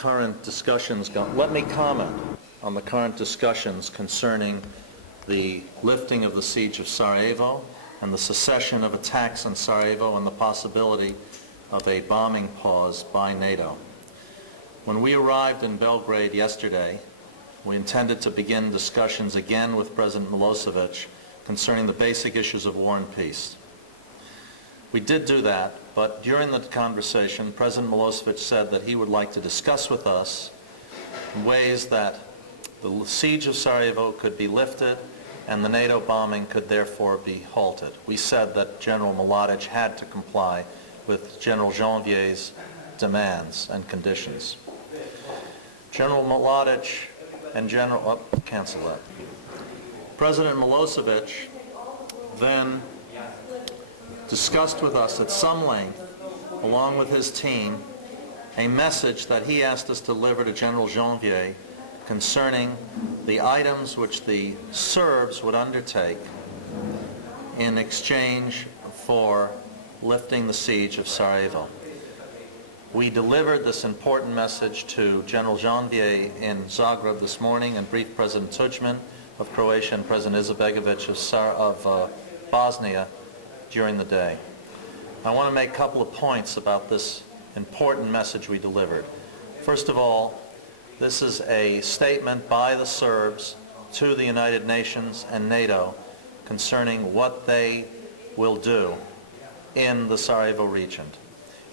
current discussions go. Let me comment on the current discussions concerning the lifting of the siege of Sarajevo and the cessation of attacks on Sarajevo and the possibility of a bombing pause by NATO. When we arrived in Belgrade yesterday, we intended to begin discussions again with President Milosevic concerning the basic issues of war and peace. We did do that, but during the conversation, President Milosevic said that he would like to discuss with us ways that the siege of Sarajevo could be lifted and the NATO bombing could therefore be halted. We said that General Mladic had to comply with General Janvier's demands and conditions. General Mladic and cancel that. President Milosevic then discussed with us at some length, along with his team, a message that he asked us to deliver to General Janvier concerning the items which the Serbs would undertake in exchange for lifting the siege of Sarajevo. We delivered this important message to General Janvier in Zagreb this morning and briefed President Tudjman of Croatia and President Izetbegovic of Bosnia during the day. I want to make a couple of points about this important message we delivered. First of all, this is a statement by the Serbs to the United Nations and NATO concerning what they will do in the Sarajevo region.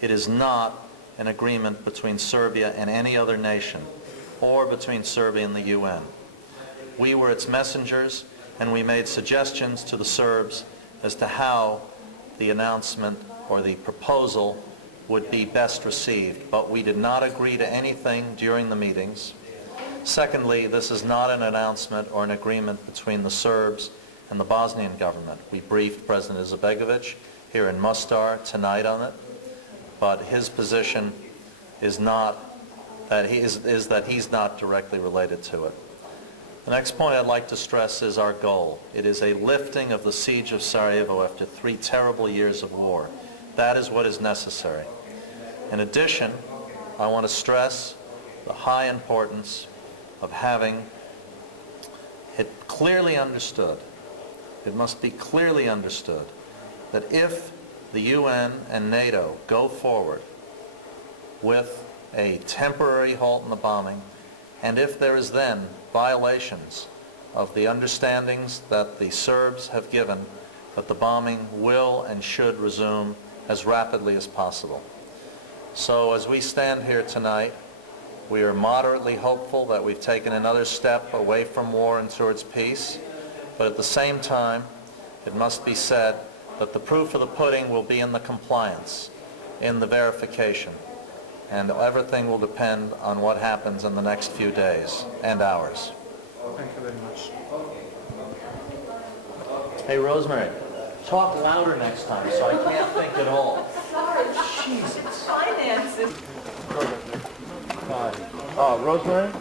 It is not an agreement between Serbia and any other nation or between Serbia and the UN. We were its messengers and we made suggestions to the Serbs as to how the announcement or the proposal would be best received, but we did not agree to anything during the meetings. Secondly, this is not an announcement or an agreement between the Serbs and the Bosnian government. We briefed President Izetbegovic here in Mostar tonight on it, but his position is not that he's not directly related to it. The next point I'd like to stress is our goal. It is a lifting of the siege of Sarajevo after 3 terrible years of war. That is what is necessary. In addition, I want to stress the high importance of having it clearly understood, it must be clearly understood, that if the UN and NATO go forward with a temporary halt in the bombing, and if there is then violations of the understandings that the Serbs have given, that the bombing will and should resume as rapidly as possible. So as we stand here tonight, we are moderately hopeful that we've taken another step away from war and towards peace, but at the same time, it must be said that the proof of the pudding will be in the compliance, in the verification, and everything will depend on what happens in the next few days and hours. Thank you very much. Hey, Rosemary, talk louder next time so I can't think at all. Sorry, Jesus. finances. Rosemary?